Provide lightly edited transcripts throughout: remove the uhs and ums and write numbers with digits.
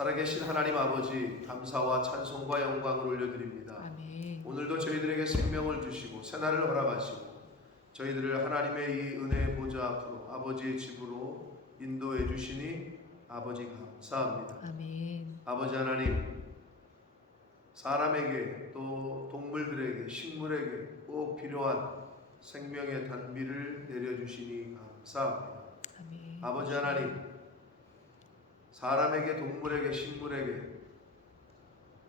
살아계신 하나님 아버지, 감사와 찬송과 영광을 올려드립니다. 아멘. 오늘도 저희들에게 생명을 주시고 새날을 허락하시고 저희들을 하나님의 이 은혜의 보좌 앞으로 아버지의 집으로 인도해 주시니 아버지 감사합니다. 아멘. 아버지 하나님, 사람에게 또 동물들에게 식물에게 꼭 필요한 생명의 단비를 내려주시니 감사합니다. 아멘. 아버지 하나님, 사람에게 동물에게 식물에게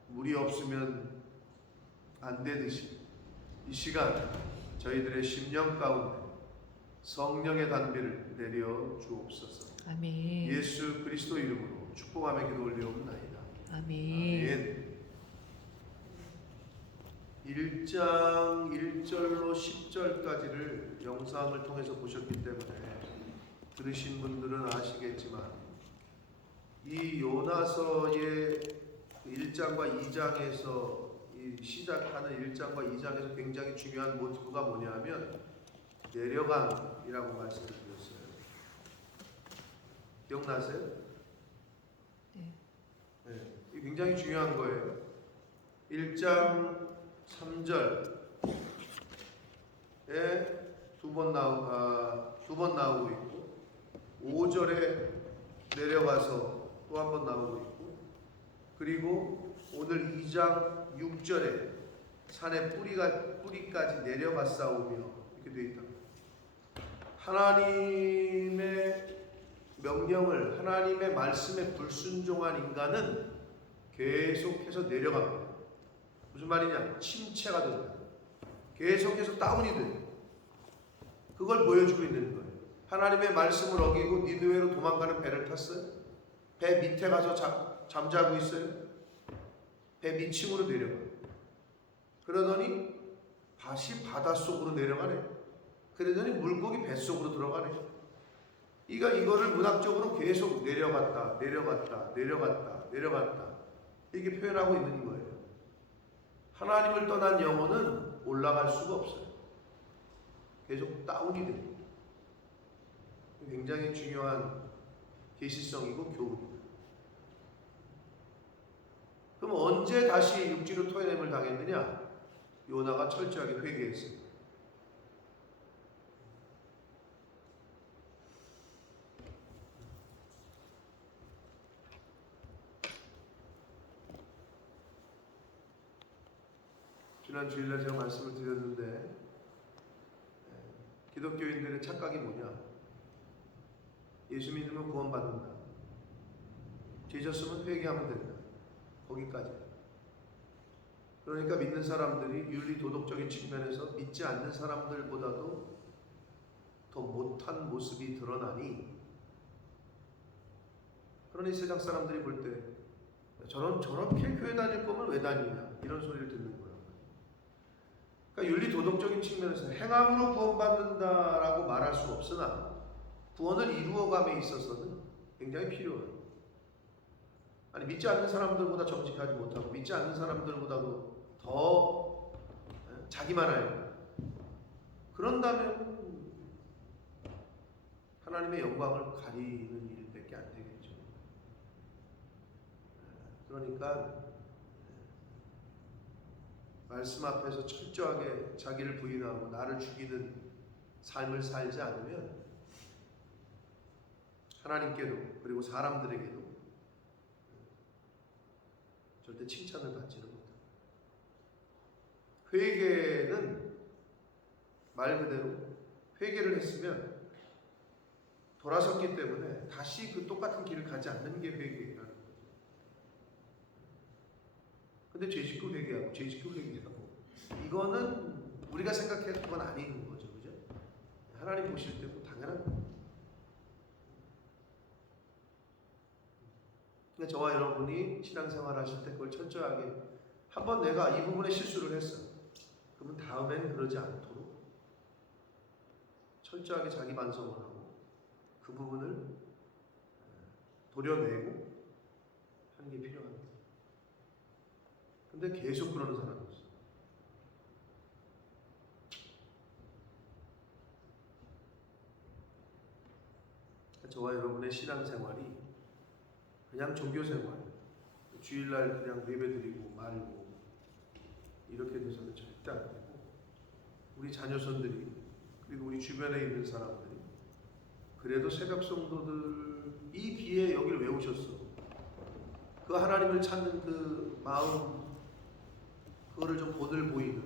물이 없으면 안 되듯이 이 시간 저희들의 심령 가운데 성령의 단비를 내려 주옵소서. 아멘. 예수 그리스도 이름으로 축복하며 기도 올리옵나이다. 아멘. 아멘. 1장 1절로 10절까지를 영상을 통해서 보셨기 때문에 들으신 분들은 아시겠지만 이 요나서의 1장과 2장에서 시작하는 1장과 2장에서 굉장히 중요한 모티브가 뭐냐면 내려감이라고 말씀을 드렸어요. 기억나세요? 네. 네, 이게 굉장히 중요한 거예요. 1장 3절에 두 번 나오고 있고 5절에 내려가서 또 한 번 나오고 있고 그리고 오늘 2장 6절에 산의 뿌리까지 내려갔사오며 이렇게 되어 있다. 하나님의 명령을 하나님의 말씀에 불순종한 인간은 계속해서 내려갑니다. 무슨 말이냐? 침체가 된다. 계속해서 다운이 돼요. 그걸 보여주고 있는 거예요. 하나님의 말씀을 어기고 니느웨로 도망가는 배를 탔어요. 배 밑에 가서 잠자고 있어요. 배 밑층으로 내려가요. 그러더니 다시 바닷속으로 내려가네. 그러더니 물고기 뱃속으로 들어가네. 이거를 문학적으로 계속 내려갔다 이렇게 표현하고 있는 거예요. 하나님을 떠난 영혼은 올라갈 수가 없어요. 계속 다운이 됩니다. 굉장히 중요한 계시성이고 교훈입니다. 그럼 언제 다시 육지로 토해냄을 당했느냐? 요나가 철저하게 회개했습니다. 지난 주일날 제가 말씀을 드렸는데 기독교인들의 착각이 뭐냐? 예수 믿으면 구원받는다. 죄 졌으면 회개하면 된다. 거기까지. 그러니까 믿는 사람들이 윤리 도덕적인 측면에서 믿지 않는 사람들보다도 더 못한 모습이 드러나니 그러니 세상 사람들이 볼 때 저렇게 교회 다닐 거면 왜 다니냐 이런 소리를 듣는 거예요. 그러니까 윤리 도덕적인 측면에서 행함으로 구원받는다라고 말할 수 없으나 구원을 이루어감에 있어서는 굉장히 필요해요. 아니 믿지 않는 사람들보다 정직하지 못하고 믿지 않는 사람들보다도 더 자기만 알고 그런다면 하나님의 영광을 가리는 일밖에 안 되겠죠. 그러니까 말씀 앞에서 철저하게 자기를 부인하고 나를 죽이는 삶을 살지 않으면 하나님께도 그리고 사람들에게도 절대 칭찬을 받지는 못합니다. 회개는 말 그대로 회개를 했으면 돌아섰기 때문에 다시 그 똑같은 길을 가지 않는 게 회개라는 거죠. 근데 죄 짓고 회개하고 죄 짓고 회개하고 이거는 우리가 생각해도 건 아닌 거죠. 그죠? 하나님 보실 때도 당연한 거예요. 그러니까 저와 여러분이 신앙생활 하실 때 그걸 철저하게 한번 내가 이 부분에 실수를 했어. 그러면 다음엔 그러지 않도록 철저하게 자기 반성을 하고 그 부분을 도려내고 하는 게 필요합니다. 근데 계속 그러는 사람이 있어요. 저와 여러분의 신앙생활이 그냥 종교생활, 주일날 그냥 예배드리고 말고 이렇게 돼서는 절대 안 되고, 우리 자녀손들이 그리고 우리 주변에 있는 사람들이 그래도 새벽 성도들 이 기회에 여기를 왜 오셨어? 그 하나님을 찾는 그 마음, 그거를 좀 보들 보이는,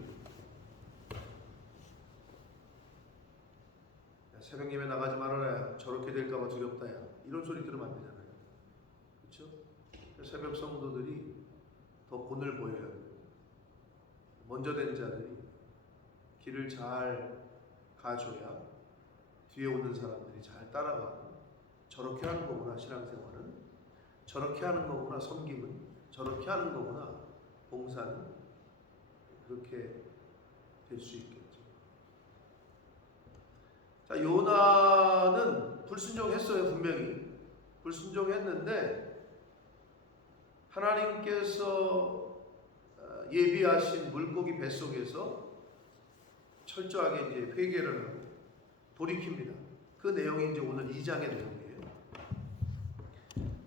야, 새벽 예배 나가지 말아라, 저렇게 될까봐 두렵다, 야, 이런 소리 들으면 안 되잖아요. 그렇죠? 새벽 성도들이 더 본을 보여야 돼요. 먼저 된 자들이 길을 잘 가줘야 뒤에 오는 사람들이 잘 따라가고, 저렇게 하는 거구나 신앙생활은, 저렇게 하는 거구나 섬김은, 저렇게 하는 거구나 봉사는, 그렇게 될 수 있겠죠. 자, 요나는 불순종했어요. 분명히 불순종했는데 하나님께서 예비하신 물고기 뱃속에서 철저하게 이제 회개를 하고 돌이킵니다. 그 내용이 이제 오늘 2장의 내용이에요.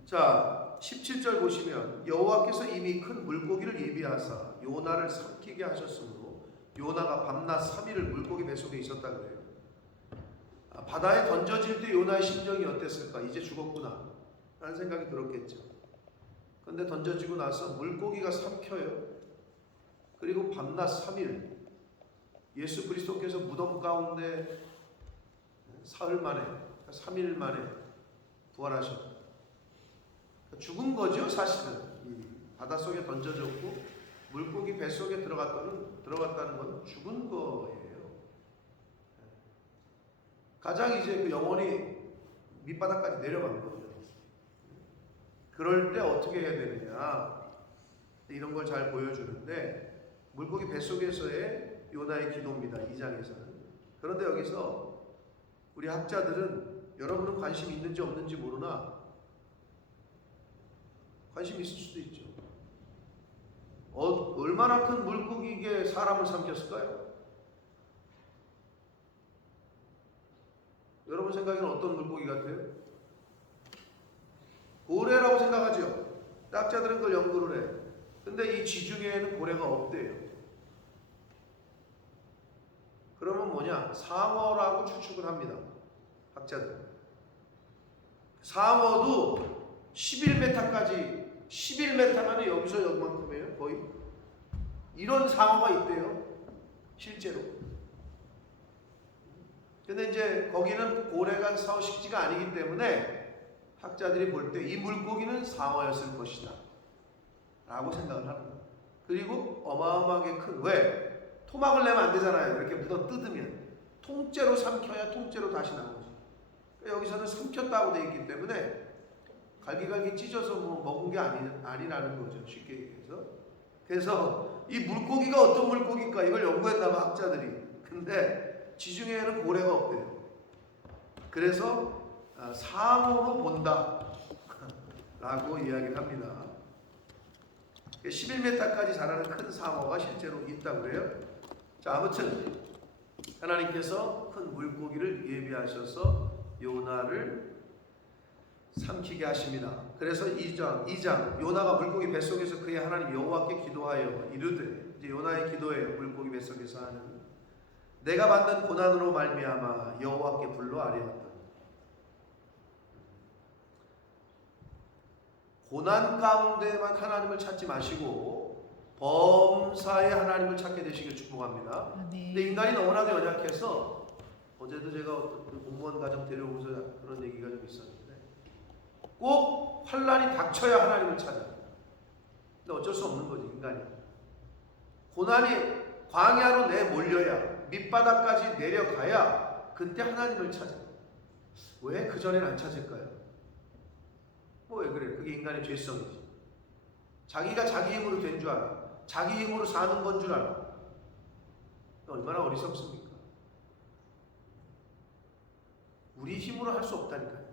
자, 17절 보시면 여호와께서 이미 큰 물고기를 예비하사 요나를 삼키게 하셨으므로 요나가 밤낮 3일을 물고기 뱃속에 있었다 그래요. 바다에 던져질 때 요나의 심정이 어땠을까? 이제 죽었구나 라는 생각이 들었겠죠. 그런데 던져지고 나서 물고기가 삼켜요. 그리고 밤낮 3일, 예수 그리스도께서 무덤 가운데 사흘 만에, 3일 만에 부활하셨다. 죽은 거죠, 사실은. 바닷속에 던져졌고 물고기 뱃속에 들어갔다는 건 죽은 거예요. 가장 이제 그 영혼이 밑바닥까지 내려간 거죠. 그럴 때 어떻게 해야 되느냐, 이런 걸 잘 보여주는데, 물고기 뱃속에서의 요나의 기도입니다, 2장에서는. 그런데 여기서 우리 학자들은, 여러분은 관심 있는지 없는지 모르나 관심 있을 수도 있죠. 얼마나 큰 물고기에 사람을 삼켰을까요? 여러분 생각에는 어떤 물고기 같아요? 고래라고 생각하죠. 학자들은 그걸 연구를 해. 근데 이 지중해에는 고래가 없대요. 그러면 뭐냐? 상어라고 추측을 합니다, 학자들. 상어도 11m까지, 11m면 여기서 여기만큼이에요, 거의. 이런 상어가 있대요, 실제로. 근데 이제 거기는 고래가 서식지가 아니기 때문에 학자들이 볼 때 이 물고기는 상어였을 것이다 라고 생각을 하는 거예요. 그리고 어마어마하게 큰, 왜? 토막을 내면 안 되잖아요. 이렇게 묻어 뜯으면 통째로 삼켜야 통째로 다시 나오지. 그러니까 여기서는 삼켰다고 되어 있기 때문에 갈기갈기 찢어서 뭐 먹은 게 아니라는 거죠, 쉽게 얘기해서. 그래서 이 물고기가 어떤 물고기일까, 이걸 연구했나 봐, 학자들이. 근데 지중해에는 고래가 없대요. 그래서 상어로 본다 라고 이야기를 합니다. 11m까지 자라는 큰 상어가 실제로 있다고 그래요. 자, 아무튼 하나님께서 큰 물고기를 예비하셔서 요나를 삼키게 하십니다. 그래서 2장 요나가 물고기 뱃속에서 그의 하나님 여호와께 기도하여 이르되, 이제 요나의 기도예요. 물고기 뱃속에서 하는, 내가 받는 고난으로 말미암아 여호와께 불러 아뢰었다. 고난 가운데만 하나님을 찾지 마시고 범사에 하나님을 찾게 되시길 축복합니다. 근데 인간이 너무나도 연약해서, 어제도 제가 어떤 공무원 가정 데려오면서 그런 얘기가 좀 있었는데, 꼭 환난이 닥쳐야 하나님을 찾아요. 근데 어쩔 수 없는 거지, 인간이. 고난이 광야로 내몰려야, 밑바닥까지 내려가야 그때 하나님을 찾아요. 왜 그 전에는 안 찾을까요? 왜 그래? 그게 인간의 죄성이지. 자기가 자기 힘으로 된 줄 알아. 자기 힘으로 사는 건 줄 알아. 얼마나 어리석습니까? 우리 힘으로 할 수 없다니까요.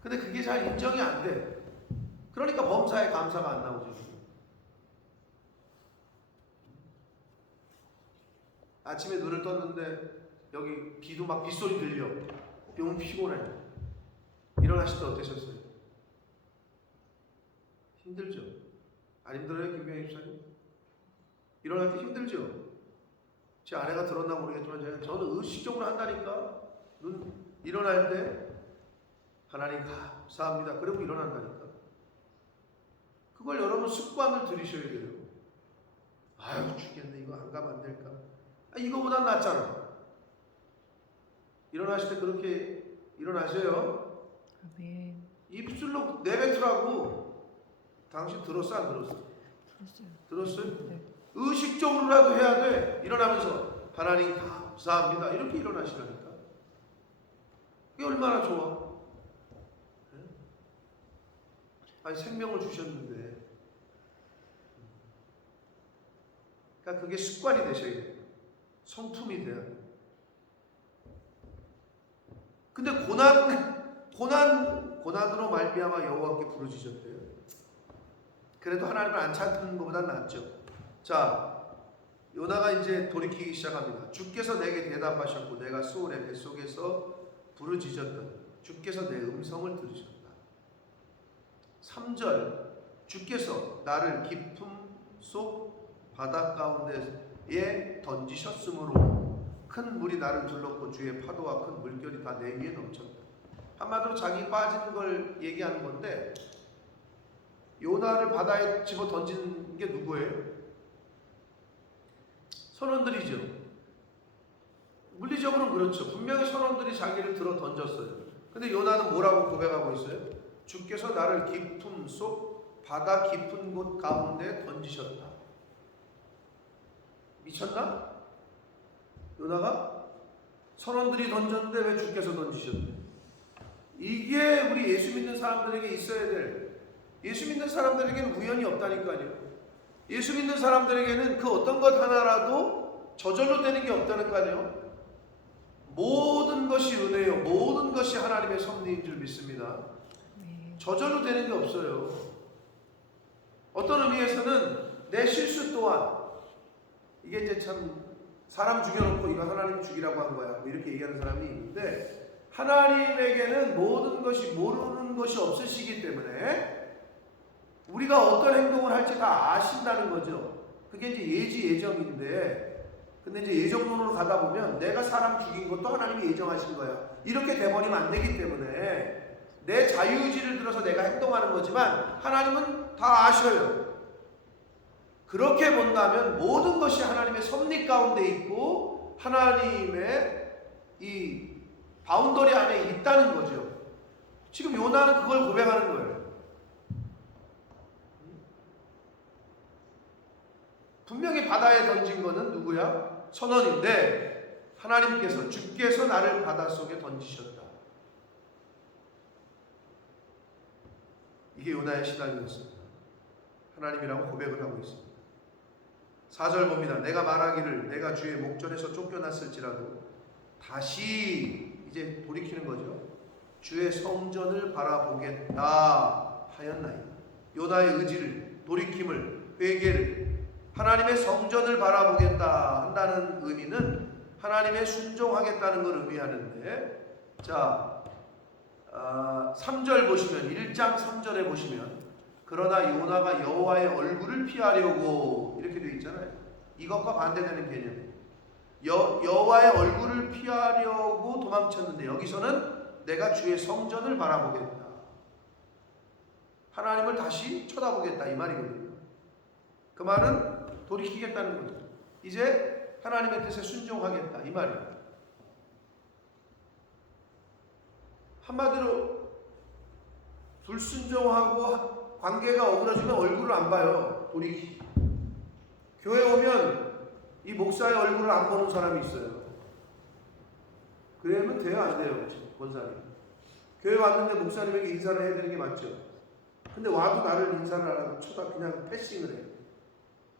근데 그게 잘 인정이 안 돼. 그러니까 범사에 감사가 안 나오죠. 아침에 눈을 떴는데 여기 비도 막 빗소리 들려. 너무 피곤해. 일어나실 때 어떠셨어요? 힘들죠? 안 힘들어요, 김병희 집사님? 일어날 때 힘들죠? 제 아내가 들었나 모르겠지만 저는 의식적으로 한다니까. 눈 일어날 때 하나님 감사합니다. 그리고 일어난다니까. 그걸 여러분 습관을 들이셔야 돼요. 아유 죽겠네, 이거 안 가면 안 될까? 이거보단 낫잖아. 일어나실 때 그렇게 일어나세요. 아멘. 입술로 내뱉으라고. 당신 들었어 안 들었어? 들었어요. 들었어요? 네. 의식적으로라도 해야 돼. 일어나면서 하나님 감사합니다. 이렇게 일어나시라니까. 이게 얼마나 좋아. 아니 생명을 주셨는데. 그러니까 그게 습관이 되셔야 돼요. 성품이 돼야 돼요. 근데 고난으로 말미암아 여호와께 부르짖었대요. 그래도 하나님을 안 찾는 것보다 낫죠. 자, 요나가 이제 돌이키기 시작합니다. 주께서 내게 대답하셨고 내가 수월의 뱃속에서 부르짖었더니 주께서 내 음성을 들으셨다. 3절 주께서 나를 깊음 속 바닷 가운데에 던지셨으므로 큰 물이 나를 둘렀고 주의 파도와 큰 물결이 다 내 위에 넘쳤다. 한마디로 자기 빠지는 걸 얘기하는 건데, 요나를 바다에 집어 던진 게 누구예요? 선원들이죠. 물리적으로는 그렇죠. 분명히 선원들이 자기를 들어 던졌어요. 근데 요나는 뭐라고 고백하고 있어요? 주께서 나를 깊음 속 바다 깊은 곳 가운데 던지셨다. 미쳤나? 요나가? 선원들이 던졌는데 왜 주께서 던지셨대? 이게 우리 예수 믿는 사람들에게 있어야 될, 예수 믿는 사람들에게는 우연이 없다니까요. 예수 믿는 사람들에게는 그 어떤 것 하나라도 저절로 되는 게 없다니까요. 모든 것이 은혜요, 모든 것이 하나님의 섭리인 줄 믿습니다. 저절로 되는 게 없어요. 어떤 의미에서는 내 실수 또한, 이게 이제 참 사람 죽여놓고 이거 하나님 죽이라고 한 거야 뭐 이렇게 얘기하는 사람이 있는데, 하나님에게는 모든 것이 모르는 것이 없으시기 때문에 우리가 어떤 행동을 할지 다 아신다는 거죠. 그게 이제 예지 예정인데, 근데 이제 예정론으로 가다 보면 내가 사람 죽인 것도 하나님이 예정하신 거야 이렇게 돼버리면 안 되기 때문에 내 자유의지를 들어서 내가 행동하는 거지만 하나님은 다 아셔요. 그렇게 본다면 모든 것이 하나님의 섭리 가운데 있고 하나님의 이 바운더리 안에 있다는 거죠. 지금 요나는 그걸 고백하는 거예요. 분명히 바다에 던진 거는 누구야? 선원인데 하나님께서, 주께서 나를 바닷속에 던지셨다. 이게 요나의 시단이었습니다. 하나님이라고 고백을 하고 있습니다. 4절 봅니다. 내가 말하기를 내가 주의 목전에서 쫓겨났을지라도 다시 이제 돌이키는 거죠. 주의 성전을 바라보겠다 하였나이다. 요나의 의지를, 돌이킴을, 회개를, 하나님의 성전을 바라보겠다 한다는 의미는 하나님의 순종하겠다는 걸 의미하는데, 자 3절 보시면, 1장 3절에 보시면 그러나 요나가 여호와의 얼굴을 피하려고 이렇게 되어 있잖아요. 이것과 반대되는 개념. 여호와의 얼굴을 피하려고 도망쳤는데 여기서는 내가 주의 성전을 바라보겠다, 하나님을 다시 쳐다보겠다 이 말이거든요. 그 말은 돌이키겠다는 거죠. 이제 하나님의 뜻에 순종하겠다 이 말이에요. 한마디로 불순종하고 관계가 어그러지면 얼굴을 안 봐요. 돌이키. 교회 오면 이 목사의 얼굴을 안 보는 사람이 있어요. 그러면 돼요 안 돼요? 권사님. 교회 왔는데 목사님에게 인사를 해야 되는 게 맞죠? 근데 와도 나를 인사를 안 하고 그냥 패싱을 해요.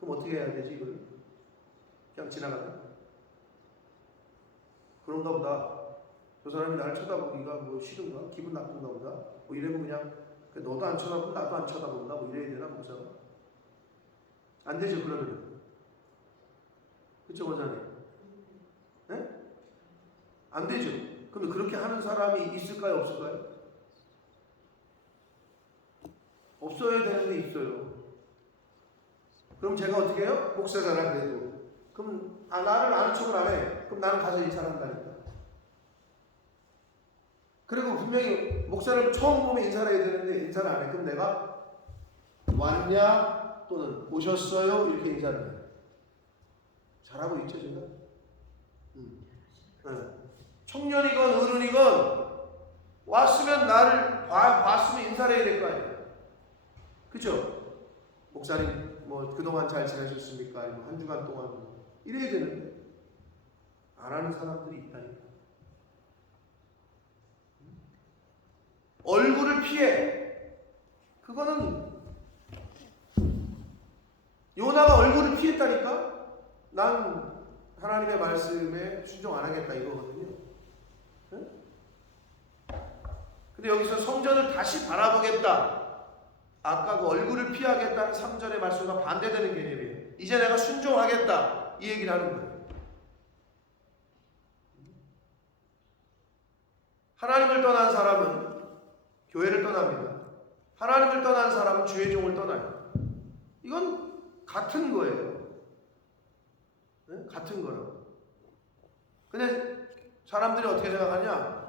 그럼 어떻게 해야 되지 이걸? 그냥 지나가나? 그런가 보다. 저 사람이 나를 쳐다보기가 뭐 싫은가? 기분 나쁜가 보다. 뭐 이래고 그냥 너도 안 쳐다보고 나도 안 쳐다본다 뭐 이래야 되나 목사가? 안 되죠 그러면. 그쵸 원장님? 네? 안 되죠. 그러면 그렇게 하는 사람이 있을까요 없을까요? 없어야 되는데 있어요. 그럼 제가 어떻게 해요? 목사잖아 그래도. 그럼 나를 아는 척을 안 해. 그럼 나는 가서 인사를 한다니까. 그리고 분명히 목사를 처음 보면 인사를 해야 되는데 인사를 안 해. 그럼 내가 왔냐 또는 오셨어요 이렇게 인사를 해. 잘하고 있죠 제가? 네. 청년이건 어른이건 왔으면 나를 봤으면 인사를 해야 될 거 아니에요. 그죠? 목사님 뭐 그동안 잘 지내셨습니까? 아니면 한 주간 동안 이래야 되는데 안 하는 사람들이 있다니까. 얼굴을 피해. 그거는 요나가 얼굴을 피했다니까. 난 하나님의 말씀에 순종 안 하겠다 이거거든요. 응? 근데 여기서 성전을 다시 바라보겠다. 아까 그 얼굴을 피하겠다는 3절의 말씀과 반대되는 개념이에요. 이제 내가 순종하겠다 이 얘기를 하는 거예요. 하나님을 떠난 사람은 교회를 떠납니다. 하나님을 떠난 사람은 주의 종을 떠나요. 이건 같은 거예요. 네? 같은 거라고. 근데 사람들이 어떻게 생각하냐?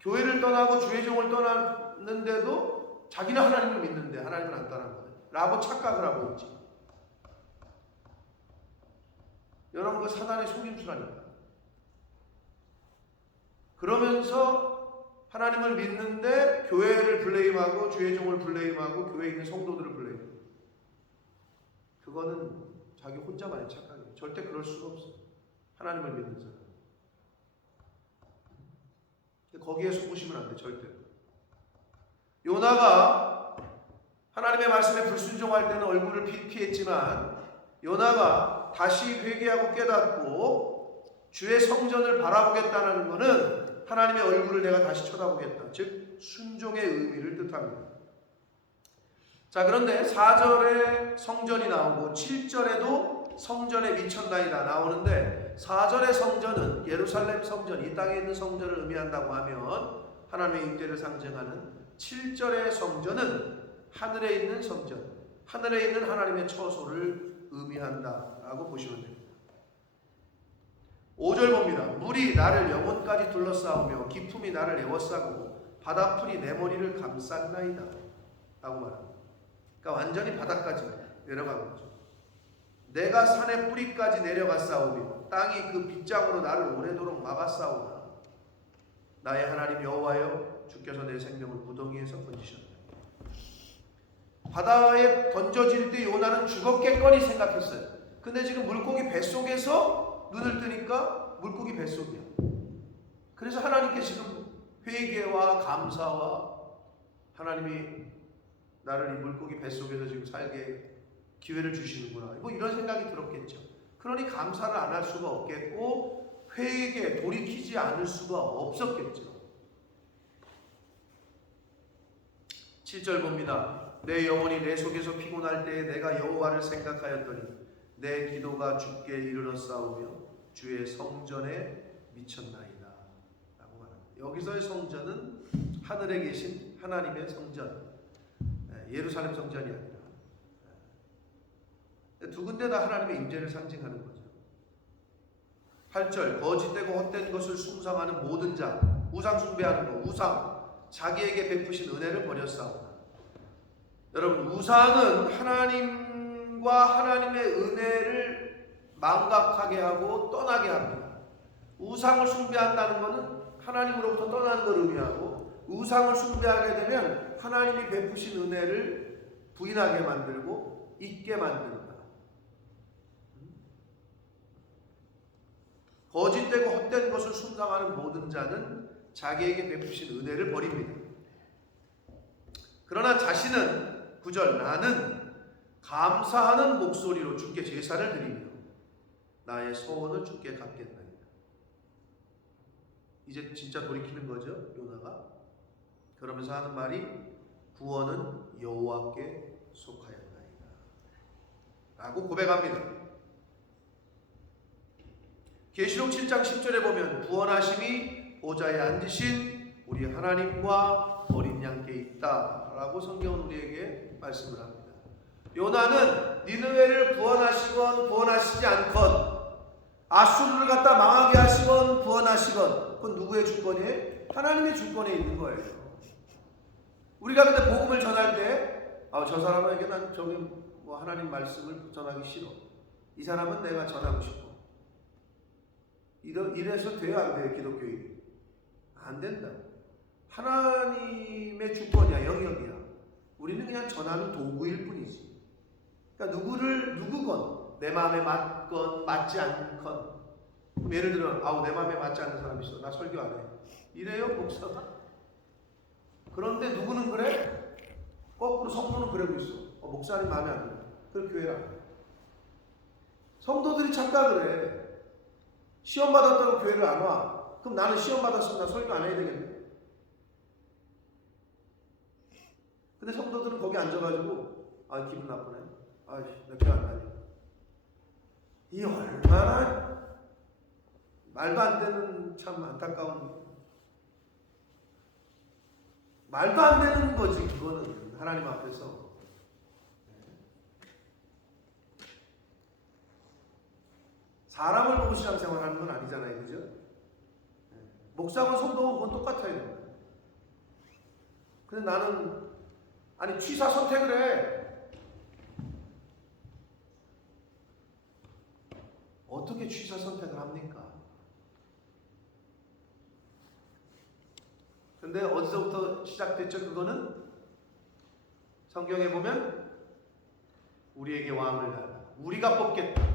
교회를 떠나고 주의 종을 떠났는데도 자기는 하나님을 믿는데 하나님은 안 떠난 거예요. 라고 착각을 하고 있지. 여러분 그 사단의 속임수라니까. 그러면서 하나님을 믿는데 교회를 블레임하고 주의 종을 블레임하고 교회에 있는 성도들을 블레임해요. 그거는 자기 혼자만의 착각이에요. 절대 그럴 수가 없어요. 하나님을 믿는 사람. 거기에 속으시면 안 돼. 절대로. 요나가 하나님의 말씀에 불순종할 때는 얼굴을 피했지만 요나가 다시 회개하고 깨닫고 주의 성전을 바라보겠다는 것은 하나님의 얼굴을 내가 다시 쳐다보겠다. 즉 순종의 의미를 뜻합니다. 자, 그런데 4절에 성전이 나오고 7절에도 성전에 미쳤나이다 나오는데 4절의 성전은 예루살렘 성전, 이 땅에 있는 성전을 의미한다고 하면 하나님의 임재를 상징하는 7절의 성전은 하늘에 있는 성전, 하늘에 있는 하나님의 처소를 의미한다라고 보시면 됩니다. 5절 봅니다. 물이 나를 영혼까지 둘러싸우며 기품이 나를 에워싸고 바다풀이 내 머리를 감쌌나이다 라고 말합니다. 그러니까 완전히 바닥까지 내려간 거죠. 내가 산의 뿌리까지 내려갔사오며 땅이 그 빗장으로 나를 오래도록 막았사오나 나의 하나님 여호와여 주께서 내 생명을 무더기에서 건지셨다. 바다에 던져질 때 요나는 죽었겠거니 생각했어요. 근데 지금 물고기 뱃속에서 눈을 뜨니까 물고기 뱃속이야. 그래서 하나님께 지금 회개와 감사와 하나님이 나를 이 물고기 뱃속에서 지금 살게 기회를 주시는구나. 뭐 이런 생각이 들었겠죠. 그러니 감사를 안 할 수가 없겠고 회개에 돌이키지 않을 수가 없었겠죠. 7절 봅니다. 내 영혼이 내 속에서 피곤할 때에 내가 여호와를 생각하였더니 내 기도가 주께 이르렀사오며 주의 성전에 미쳤나이다 라고 말합니다. 여기서의 성전은 하늘에 계신 하나님의 성전, 예루살렘 성전이 아니라 두 군데 다 하나님의 임재를 상징하는 거죠. 8절 거짓되고 헛된 것을 숭상하는 모든 자, 우상 숭배하는 것, 우상, 자기에게 베푸신 은혜를 버렸사오나. 여러분, 우상은 하나님과 하나님의 은혜를 망각하게 하고 떠나게 합니다. 우상을 숭배한다는 것은 하나님으로부터 떠나는 걸 의미하고, 우상을 숭배하게 되면 하나님이 베푸신 은혜를 부인하게 만들고 잊게 만든다. 거짓되고 헛된 것을 숭상하는 모든 자는 자기에게 베푸신 은혜를 버립니다. 그러나 자신은 9절 나는 감사하는 목소리로 주께 제사를 드리며 나의 소원을 주께 갚겠나이다. 이제 진짜 돌이키는 거죠, 요나가. 그러면서 하는 말이 구원은 여호와께 속하였나이다 라고 고백합니다. 계시록 7장 10절에 보면 구원하심이 보좌에 앉으신 우리 하나님과 어린 양께 있다 라고 성경은 우리에게 말씀을 합니다. 요나는 니느웨를 구원하시건 구원하시지 않건, 아수르를 갖다 망하게 하시건 구원하시건, 그건 누구의 주권이에요? 하나님의 주권에 있는 거예요. 우리가 근데 복음을 전할 때, 저 사람에게 난 저기 뭐 하나님 말씀을 전하기 싫어. 이 사람은 내가 전하고 싶어. 이래서 돼요, 안 돼요, 기독교인이? 안 된다. 하나님의 주권이야, 영역이야. 우리는 그냥 전하는 도구일 뿐이지. 그러니까 누구건 내 마음에 맞건 맞지 않건. 그럼 예를 들어, 내 마음에 맞지 않는 사람이 있어. 나 설교 안 해. 이래요, 목사가? 그런데 누구는 그래? 거꾸로 성도는 그러고 있어. 목사님 마음에 안 들어. 그럼 교회를 안 해. 성도들이 착각을 해. 시험 받았다고 교회를 안 와. 그럼 나는 시험 받았으면 나 설교 안 해야 되겠네. 근데 성도들은 거기 앉아가지고 기분 나쁘네. 나 교회 안 다녀. 이 얼마나 말도 안 되는, 참 안타까운, 말도 안 되는 거지. 그거는 하나님 앞에서. 사람을 보고 신앙생활 하는 건 아니잖아요, 그죠? 목사건 성도건 그건 똑같아요. 근데 나는 취사 선택을 해. 어떻게 취사 선택을 합니까? 근데 어디서부터 시작됐죠? 그거는 성경에 보면 우리에게 왕을 달라. 우리가 뽑겠다.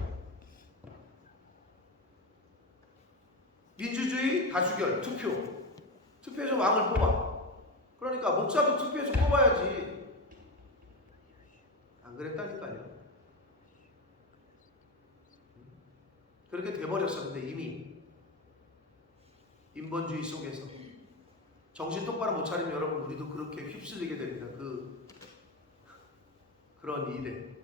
민주주의 다수결 투표해서 왕을 뽑아. 그러니까 목사도 투표해서 뽑아야지. 안 그랬다니까요. 그렇게 돼버렸었는데 이미 인본주의 속에서 정신 똑바로 못 차리면 여러분 우리도 그렇게 휩쓸리게 됩니다. 그런 일에.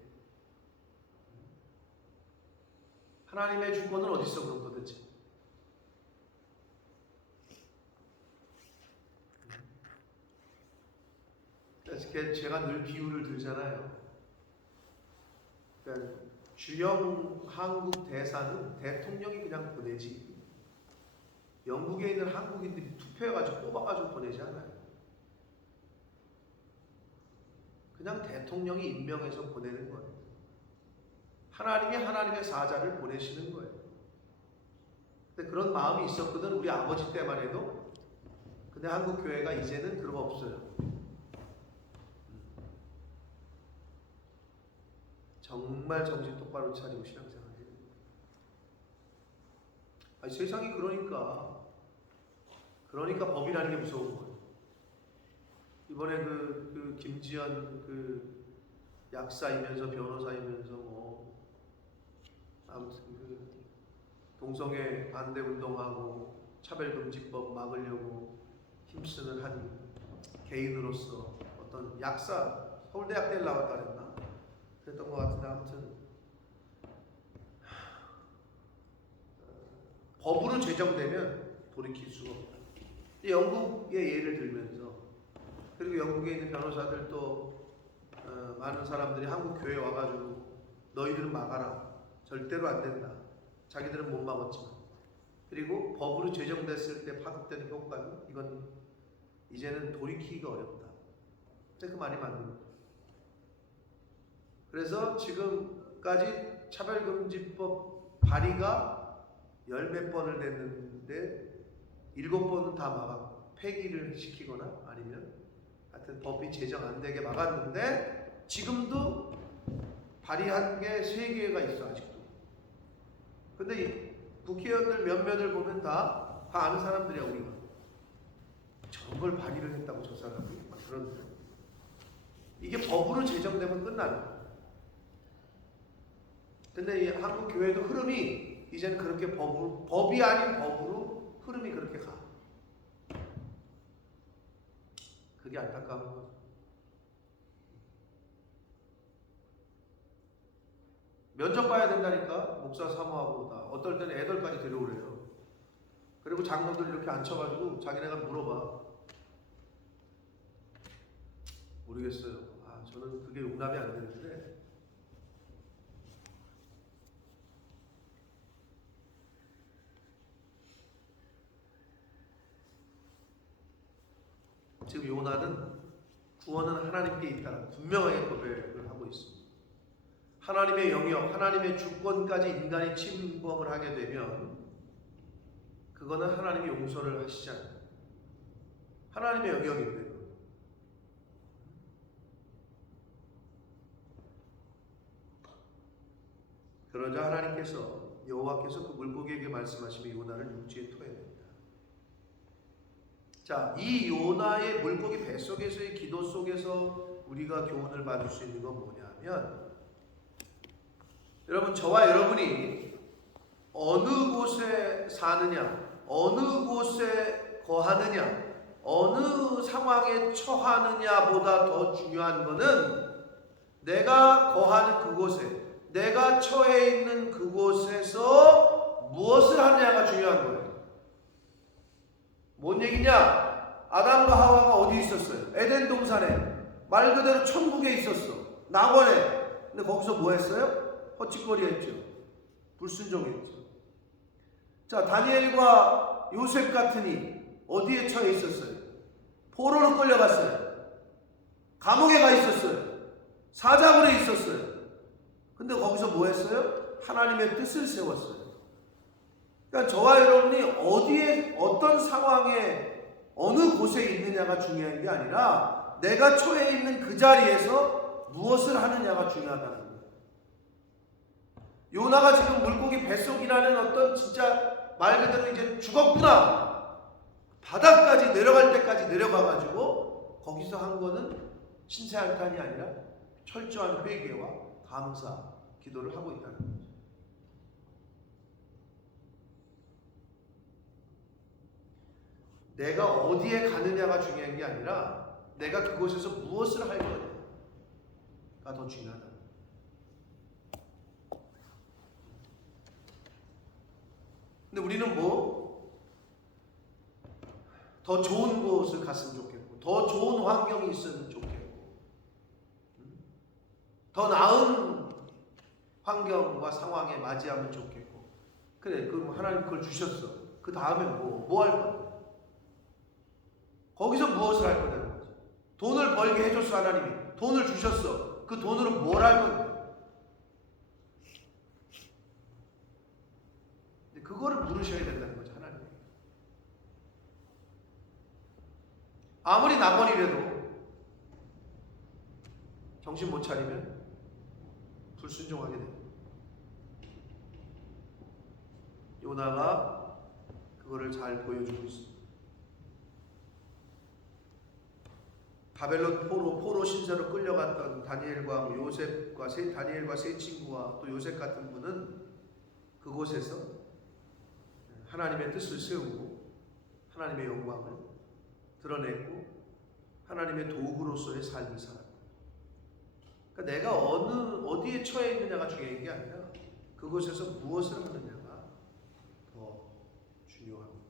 하나님의 주권은 어디 있어 그럼 도대체? 제가 늘 비유를 들잖아요. 그러니까 주영 한국 대사는 대통령이 그냥 보내지, 영국에 있는 한국인들이 투표해가지고 뽑아가지고 보내지 않아요. 그냥 대통령이 임명해서 보내는 거예요. 하나님이 하나님의 사자를 보내시는 거예요. 근데 그런 마음이 있었거든, 우리 아버지 때만 해도. 근데 한국 교회가 이제는 그런 거 없어요. 정말 정신 똑바로 차리고 신앙생활 해야 돼요. 세상이 그러니까 법이라는 게 무서운 거예요. 이번에 그 김지연 약사이면서 변호사이면서 아무튼 동성애 반대 운동하고 차별금지법 막으려고 힘쓰는 한 개인으로서 어떤 약사, 서울대학교를 나왔다 그랬나? 그랬던 것 같은데, 아무튼 법으로 제정되면 돌이킬 수가 없다. 영국의 예를 들면서, 그리고 영국에 있는 변호사들도 많은 사람들이 한국 교회에 와가지고 너희들은 막아라, 절대로 안 된다. 자기들은 못 막았지만. 그리고 법으로 제정됐을 때 파급되는 효과는 이건 이제는 돌이키기가 어렵다. 근데 그 말이 맞는 거예요. 그래서 지금까지 차별금지법 발의가 10몇 번을 됐는데 7번은 다 폐기를 시키거나 아니면 하여튼 법이 제정 안 되게 막았는데, 지금도 발의한 게 3개가 있어 아직도. 근데 이 국회의원들 몇몇을 보면 다 아는 사람들이야. 우리가 저런 걸 발의를 했다고 저 사람이 막 그런데, 이게 법으로 제정되면 끝나는 거야. 근데 이 한국 교회도 흐름이 이제는 그렇게 법이 아닌 법으로 흐름이 그렇게 가. 그게 안타까운 거죠. 면접 봐야 된다니까, 목사 사모하고 다. 어떨 때는 애들까지 데려오래요. 그리고 장로들 이렇게 앉혀가지고 자기네가 물어봐. 모르겠어요. 저는 그게 용납이 안 되는데, 지금 요나는 구원은 하나님께 있다는 분명하게 고백을 하고 있습니다. 하나님의 영역, 하나님의 주권까지 인간이 침범을 하게 되면 그거는 하나님이 용서를 하시지 않아요. 하나님의 영역인데, 그러자 하나님께서, 여호와께서 그 물고기에게 말씀하시며 요나를 육지에 토해냅니다. 자, 이 요나의 물고기 뱃속에서의 기도 속에서 우리가 교훈을 받을 수 있는 건 뭐냐면, 여러분, 저와 여러분이 어느 곳에 사느냐, 어느 곳에 거하느냐, 어느 상황에 처하느냐보다 더 중요한 것은 내가 거하는 그곳에, 내가 처해 있는 그곳에서 무엇을 하느냐가 중요한 거예요. 뭔 얘기냐? 아담과 하와가 어디 있었어요? 에덴 동산에, 말 그대로 천국에 있었어. 낙원에. 근데 거기서 뭐 했어요? 헛짓거리 했죠. 불순종했죠. 자, 다니엘과 요셉 같으니 어디에 처해 있었어요? 포로로 끌려갔어요. 감옥에 가 있었어요. 사자굴에 있었어요. 근데 거기서 뭐 했어요? 하나님의 뜻을 세웠어요. 그러니까 저와 여러분이 어디에, 어떤 상황에, 어느 곳에 있느냐가 중요한 게 아니라 내가 처해 있는 그 자리에서 무엇을 하느냐가 중요하다는 거예요. 요나가 지금 물고기 뱃속이라는 어떤 진짜 말 그대로 이제 죽었구나, 바닥까지 내려갈 때까지 내려가가지고 거기서 한 거는 신세한탄이 아니라 철저한 회개와 감사 기도를 하고 있다는 거죠. 내가 어디에 가느냐가 중요한 게 아니라 내가 그곳에서 무엇을 할 거냐가 더 중요하다. 근데 우리는 뭐 더 좋은 곳을 갔으면 좋겠고, 더 좋은 환경이 있으면 좋겠고, 더 나은 환경과 상황에 맞이하면 좋겠고. 그래, 그럼 하나님 그걸 주셨어. 그 다음에 뭐 할 거야? 거기서 무엇을 할 거냐는 거지. 돈을 벌게 해줬어. 하나님이 돈을 주셨어. 그 돈으로 뭘 할 건데? 근데 그거를 물으셔야 된다는 거죠. 하나님. 아무리 낙원이라도 정신 못 차리면 불순종하게 됩니다. 요나가 그거를 잘 보여주고 있습니다. 바벨론 포로 신세로 끌려갔던 다니엘과 요셉과 다니엘과 세 친구와 또 요셉 같은 분은 그곳에서 하나님의 뜻을 세우고 하나님의 영광을 드러냈고 하나님의 도구로서의 삶을 살았다. 그러니까 내가 어디에 처해 있느냐가 중요한 게 아니라 그곳에서 무엇을 하느냐가 더 중요합니다.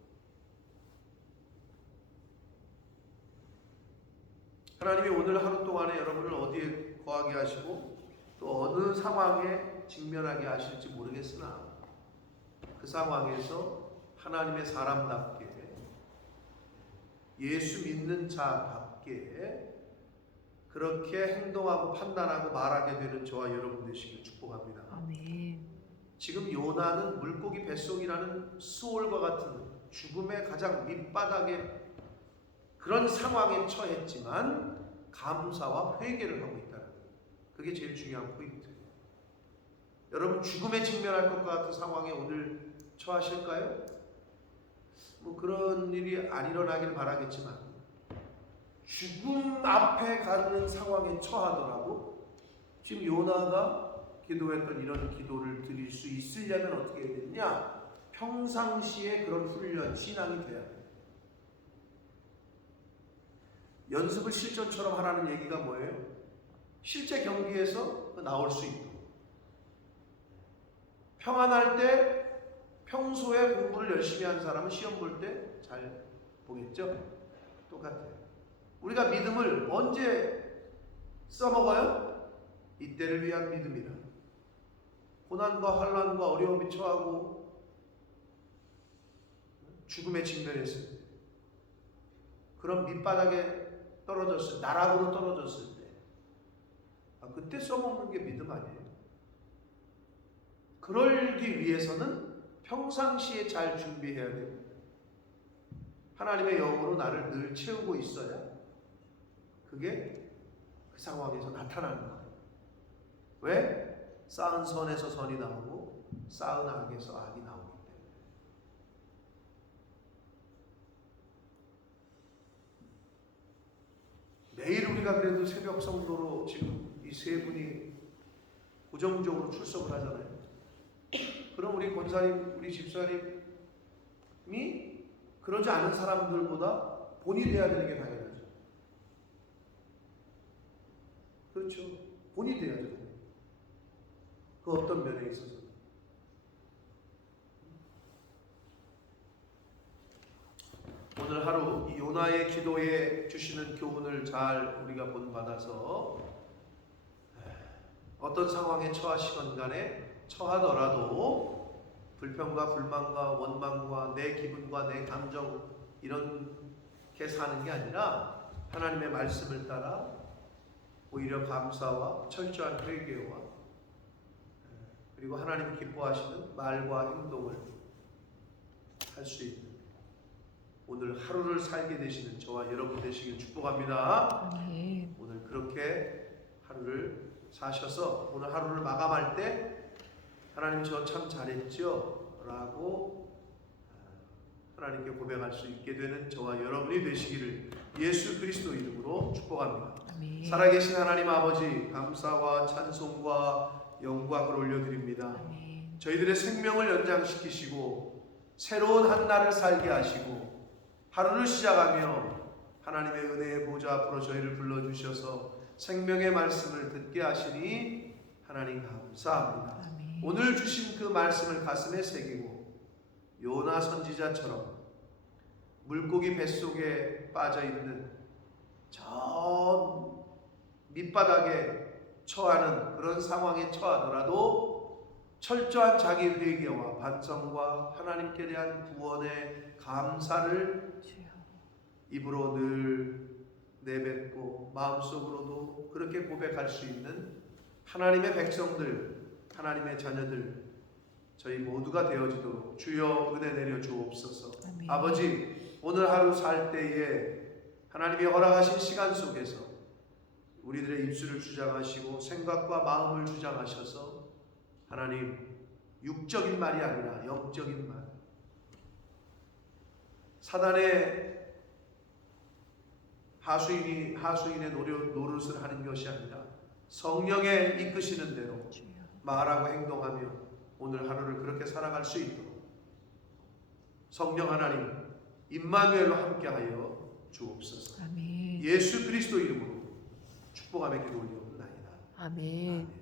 하나님이 오늘 하루 동안에 여러분을 어디에 거하게 하시고 또 어느 상황에 직면하게 하실지 모르겠으나 그 상황에서 하나님의 사람답게, 예수 믿는 자답게 그렇게 행동하고 판단하고 말하게 되는 저와 여러분 되시길 축복합니다. 아멘. 지금 요나는 물고기 뱃속이라는 수올과 같은 죽음의 가장 밑바닥에 그런 상황에 처했지만 감사와 회개를 하고 있다는 거예요. 그게 제일 중요한 포인트예요. 여러분, 죽음에 직면할 것 같은 상황에 오늘 처하실까요? 뭐 그런 일이 안 일어나길 바라겠지만 죽음 앞에 가는 상황에 처하더라도 지금 요나가 기도했던 이런 기도를 드릴 수 있으려면 어떻게 해야 되느냐? 평상시에 그런 훈련, 신앙이 돼야 돼요. 연습을 실전처럼 하라는 얘기가 뭐예요? 실제 경기에서 나올 수 있도록. 평안할 때 평소에 공부를 열심히 한 사람은 시험 볼 때 잘 보겠죠? 똑같아요. 우리가 믿음을 언제 써먹어요? 이때를 위한 믿음이라. 고난과 환난과 어려움이 처하고 죽음에 직면했을 때, 그런 밑바닥에 떨어졌을 때, 나락으로 떨어졌을 때, 그때 써먹는 게 믿음 아니에요? 그러기 위해서는 평상시에 잘 준비해야 됩니다. 하나님의 영으로 나를 늘 채우고 있어야 그게 그 상황에서 나타나는 거예요. 왜? 쌓은 선에서 선이 나오고 쌓은 악에서 악이 나오기 때문에. 매일 우리가 그래도 새벽 성도로 지금 이 세 분이 고정적으로 출석을 하잖아요. 그럼 우리 권사님, 우리 집사님이 그러지 않은 사람들보다 본이 돼야 되는 게 당연하죠. 그렇죠. 본이 돼야죠. 그 어떤 면에 있어서. 오늘 하루 이 요나의 기도에 주시는 교훈을 잘 우리가 본받아서 어떤 상황에 처하더라도 불평과 불만과 원망과 내 기분과 내 감정 이렇게 사는 게 아니라 하나님의 말씀을 따라 오히려 감사와 철저한 회개와 그리고 하나님 기뻐하시는 말과 행동을 할 수 있는 오늘 하루를 살게 되시는 저와 여러분 되시길 축복합니다. 아멘. 오늘 그렇게 하루를 사셔서 오늘 하루를 마감할 때 하나님 저 참 잘했죠? 라고 하나님께 고백할 수 있게 되는 저와 여러분이 되시기를 예수 그리스도 이름으로 축복합니다. 아멘. 살아계신 하나님 아버지 감사와 찬송과 영광을 올려드립니다. 아멘. 저희들의 생명을 연장시키시고 새로운 한 날을 살게 하시고 하루를 시작하며 하나님의 은혜의 보좌 앞으로 저희를 불러주셔서 생명의 말씀을 듣게 하시니 하나님 감사합니다. 아멘. 오늘 주신 그 말씀을 가슴에 새기고 요나 선지자처럼 물고기 뱃속에 빠져있는 저 밑바닥에 처하는 그런 상황에 처하더라도 철저한 자기 회개와 반성과 하나님께 대한 구원의 감사를 주여. 입으로 늘 내뱉고 마음속으로도 그렇게 고백할 수 있는 하나님의 백성들, 하나님의 자녀들 저희 모두가 되어지도록 주여 은혜 내려 주옵소서. 아멘. 아버지 오늘 하루 살 때에 하나님이 허락하신 시간 속에서 우리들의 입술을 주장하시고 생각과 마음을 주장하셔서 하나님 육적인 말이 아니라 영적인 말, 사단의 하수인의 노릇을 하는 것이 아니라 성령의 이끄시는 대로 주여. 말하고 행동하며 오늘 하루를 그렇게 살아갈 수 있도록 성령 하나님 임마누엘로 함께하여 주옵소서. 아멘. 예수 그리스도 이름으로 축복하며 기도 올리옵나이다. 아멘. 아멘.